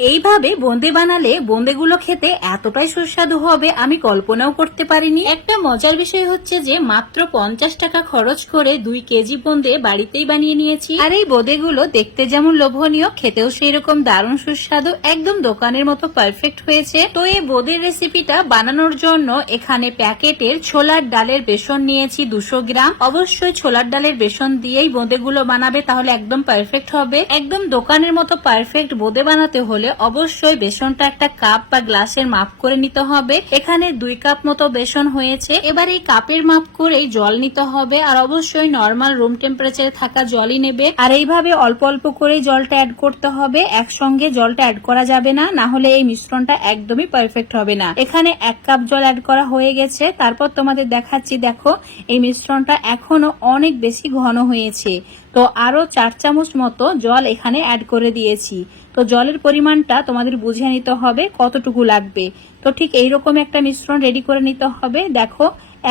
এইভাবে বোঁদে বানালে বোঁদেগুলো খেতে এতটাই সুস্বাদু হবে আমি কল্পনাও করতে পারিনি। একটা মজার বিষয় হচ্ছে যে মাত্র 50 টাকা খরচ করে 2 কেজি বোঁদে বাড়িতেই বানিয়ে নিয়েছি। আর এই বোঁদেগুলো দেখতে যেমন লোভনীয়, খেতেও সেই রকম দারুণ সুস্বাদু, একদম দোকানের মতো পারফেক্ট হয়েছে। তো এই বোঁদের রেসিপিটা বানানোর জন্য এখানে প্যাকেটের ছোলার ডালের বেসন নিয়েছি 200 গ্রাম। অবশ্যই ছোলার ডালের বেসন দিয়েই বোঁদেগুলো বানাবে, তাহলে একদম পারফেক্ট হবে। একদম দোকানের মতো পারফেক্ট বোঁদে বানাতে হলে অবশ্যই বেসনটা একটা কাপ বা গ্লাসের মাপ করে নিতে হবে। এখানে 2 কাপ মতো বেসন হয়েছে। এবার এই কাপের মাপ করেই জল নিতে হবে, আর অবশ্যই নর্মাল রুম টেম্পারেচারে থাকা জলই নেবে। আর এইভাবে অল্প অল্প করে জলটা অ্যাড করতে হবে, একসঙ্গে জলটা অ্যাড করা যাবে না, না হলে এই মিশ্রণটা একদমই পারফেক্ট হবে না। এখানে 1 কাপ জল অ্যাড করা হয়ে গেছে। তারপর তোমাদের দেখাচ্ছি, দেখো এই মিশ্রণটা এখনো অনেক বেশি ঘন হয়েছে। তো আরো 4 চামচ মতো জল এখানে অ্যাড করে দিয়েছি। তো জলের পরিমাণটা তোমাদের বুঝে নিতে হবে কতটুকু লাগবে। তো ঠিক এইরকম একটা মিশ্রণ রেডি করে নিতে হবে। দেখো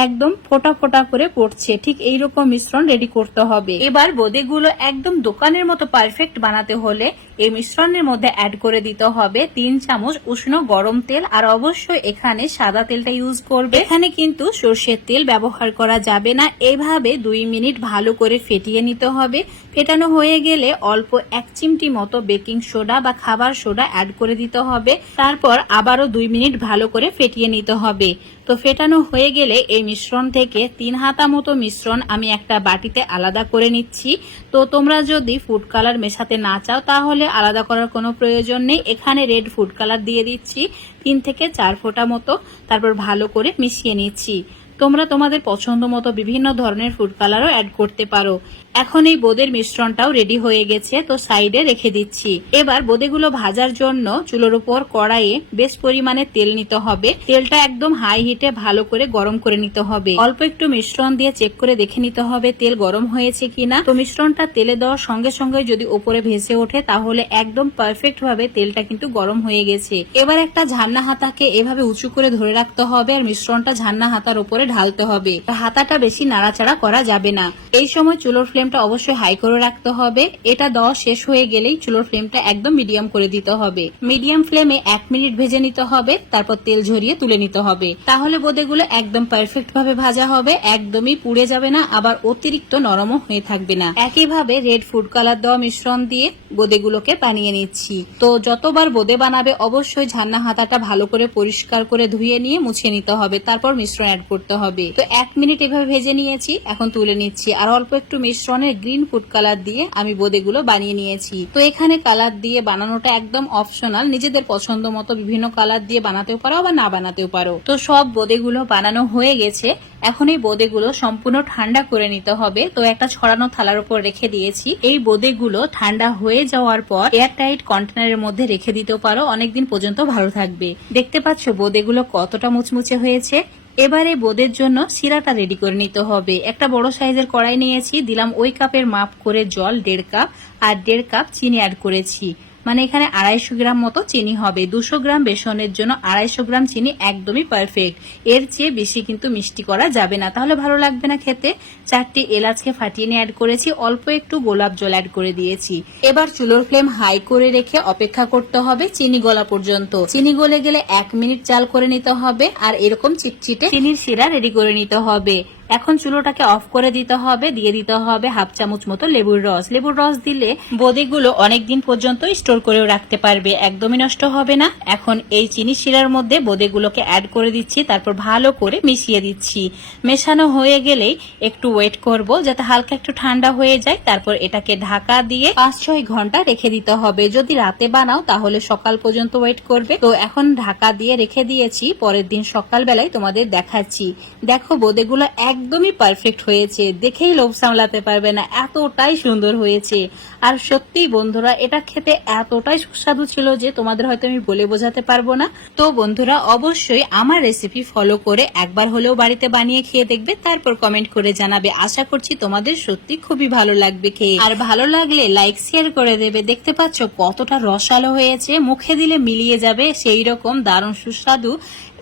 একদম ফোটা ফোটা করে পড়ছে, ঠিক এইরকম মিশ্রণ রেডি করতে হবে। এবার বোঁদেগুলো একদম দোকানের মতো পারফেক্ট বানাতে হলে এই মিশ্রণের মধ্যে অ্যাড করে দিতে হবে 3 চামচ উষ্ণ গরম তেল। আর অবশ্যই এখানে সাদা তেলটা ইউজ করবে, এখানে কিন্তু সর্ষের তেল ব্যবহার করা যাবে না। এইভাবে 2 মিনিট ভালো করে ফেটিয়ে নিতে হবে। ফেটানো হয়ে গেলে অল্প 1 চিমটি মতো বেকিং সোডা বা খাবার সোডা অ্যাড করে দিতে হবে। তারপর আবারও 2 মিনিট ভালো করে ফেটিয়ে নিতে হবে। তো ফেটানো হয়ে গেলে এই মিশ্রণ থেকে 3 হাতা মতো মিশ্রণ আমি একটা বাটিতে আলাদা করে নিচ্ছি। তো তোমরা যদি ফুড কালার মেশাতে না চাও তাহলে আলাদা করার কোনো প্রয়োজন নেই। এখানে রেড ফুড কালার দিয়ে দিচ্ছি 3 থেকে 4 ফোঁটা মতো। তারপর ভালো করে মিশিয়ে নিচ্ছি। তোমরা তোমাদের পছন্দ মতো বিভিন্ন ধরনের ফুড কালারও অ্যাড করতে পারো। এখন এই বোঁদের মিশ্রণটাও রেডি হয়ে গেছে, তো সাইডে রেখে দিচ্ছি। এবার বোঁদেগুলো ভাজার জন্য চুলোর উপর কড়াইয়ে বেশ পরিমাণে তেল নিতে হবে। তেলটা একদম হাই হিটে ভালো করে গরম করে নিতে হবে। অল্প একটু মিশ্রণ দিয়ে চেক করে দেখে নিতে হবে তেল গরম হয়েছে কিনা। তো মিশ্রণটা তেলে দেওয়ার সঙ্গে সঙ্গে যদি উপরে ভেসে ওঠে তাহলে একদম পারফেক্ট ভাবে তেলটা কিন্তু গরম হয়ে গেছে। এবার একটা ঝান্না হাতাকে এভাবে উঁচু করে ধরে রাখতে হবে, আর মিশ্রণটা ঝান্না হাতার উপরে ঢালতে হবে। হাতাটা বেশি নাড়াচাড়া করা যাবে না। এই সময় চুলোর ফ্লেমটা অবশ্যই হাই করে রাখতে হবে। এটা দেওয়া শেষ হয়ে গেলেই চুলোর ফ্লেমটা একদম মিডিয়াম করে দিতে হবে। মিডিয়াম ফ্লেমে 1 মিনিট ভেজে নিতে হবে, তারপর তেল ঝরিয়ে তুলে নিতে হবে। তাহলে বোঁদেগুলো একদম পারফেক্ট ভাবে ভাজা হবে, একদমই পুড়ে যাবে না, আবার অতিরিক্ত নরমও হয়ে থাকবে না। একইভাবে রেড ফুড কালার দেওয়া মিশ্রণ দিয়ে বোঁদেগুলোকে বানিয়ে নিচ্ছি। তো যতবার বোঁদে বানাবে অবশ্যই ঝান্না হাতাটা ভালো করে পরিষ্কার করে ধুয়ে নিয়ে মুছে নিতে হবে, তারপর মিশ্রণ অ্যাড করতে হবে। তো 1 মিনিট এভাবে ভেজে নিয়েছি, এখন তুলে নিচ্ছি। আর অল্প একটু মিশ্রণে গ্রিন ফুড কালার দিয়ে আমি বোঁদেগুলো বানিয়ে নিয়েছি। তো এখানে কালার দিয়ে বানানোটা একদম অপশনাল, নিজেদের পছন্দ মতো বিভিন্ন কালার দিয়ে বানাতেও পারো বা না বানাতেও পারো। তো সব বোঁদেগুলো বানানো হয়ে গেছে। এখন এই বোঁদেগুলো সম্পূর্ণ ঠান্ডা করে নিতে হবে। তো একটা ছড়ানো থালার উপর রেখে দিয়েছি। এই বোঁদেগুলো ঠান্ডা হয়ে যাওয়ার পর এয়ারটাইট কন্টেনারের মধ্যে রেখে দিতেও পারো, অনেকদিন পর্যন্ত ভালো থাকবে। দেখতে পাচ্ছ বোঁদেগুলো কতটা মুচমুচে হয়েছে। এবারে বোঁদের জন্য সিরাটা রেডি করে নিতে হবে। একটা বড় সাইজের কড়াই নিয়েছি, দিলাম ওই কাপের মাপ করে জল 1.5 কাপ, আর 1.5 কাপ চিনি অ্যাড করেছি। মানে এখানে 250 গ্রাম মতো চিনি হবে। 200 গ্রাম বেসনের জন্য 250 গ্রাম চিনি একদমই পারফেক্ট। এর চেয়ে বেশি কিন্তু মিষ্টি করা যাবে না, তাহলে ভালো লাগবে না খেতে। 4টি এলাচকে ফাটিয়ে নিয়ে অ্যাড করেছি, অল্প একটু গোলাপ জল অ্যাড করে দিয়েছি। এবার চুলোর ফ্লেম হাই করে রেখে অপেক্ষা করতে হবে চিনি গলা পর্যন্ত। চিনি গলে গেলে 1 মিনিট জাল করে নিতে হবে, আর এরকম চিটচিটে চিনির শিরা রেডি করে নিতে হবে। এখন চুলোটাকে অফ করে দিতে হবে, দিয়ে দিতে হবে 1/2 চামচ মতো লেবুর রস। লেবুর রস দিলে বোঁদেগুলো অনেকদিন পর্যন্ত স্টোর করেও রাখতে পারবে, একদমই নষ্ট হবে না। এখন এই চিনি শিরার মধ্যে বোঁদেগুলোকে অ্যাড করে দিচ্ছি, তারপর ভালো করে মিশিয়ে দিচ্ছি। মেশানো হয়ে গেলেই একটু ওয়েট করব যাতে হালকা একটু ঠান্ডা হয়ে যায়। তারপর এটাকে ঢাকা দিয়ে 5-6 ঘন্টা রেখে দিতে হবে। যদি রাতে বানাও তাহলে সকাল পর্যন্ত ওয়েট করবে। তো এখন ঢাকা দিয়ে রেখে দিয়েছি, পরের দিন সকালবেলায় তোমাদের দেখাচ্ছি। দেখো বোঁদেগুলো একদমই পারফেক্ট হয়েছে, দেখেই লোভ সামলাতে পারবে না, এতটাই সুন্দর হয়েছে। আর সত্যি বন্ধুরা এটা খেতে এতটাই সুস্বাদু ছিল যে তোমাদের হয়তো আমি বলে বোঝাতে পারবো না। তো বন্ধুরা অবশ্যই আমার রেসিপি ফলো করে একবার হলেও বাড়িতে বানিয়ে খেয়ে দেখবে, তারপর কমেন্ট করে জানাবে। আশা করছি তোমাদের সত্যি খুবই ভালো লাগবে খেয়ে। আর ভালো লাগলে লাইক শেয়ার করে দেবে। দেখতে পাচ্ছ কতটা রসালো হয়েছে, মুখে দিলে মিলিয়ে যাবে সেই রকম দারুণ সুস্বাদু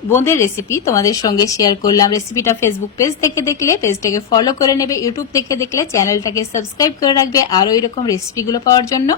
বোঁদের রেসিপি তোমাদের সঙ্গে শেয়ার করলাম। রেসিপিটা ফেসবুক পেজ থেকে দেখলে পেজটাকে ফলো করে নেবে, ইউটিউব থেকে দেখলে চ্যানেলটাকে সাবস্ক্রাইব করে রাখবে আরো এরকম রেসিপিগুলো পাওয়ার জন্য।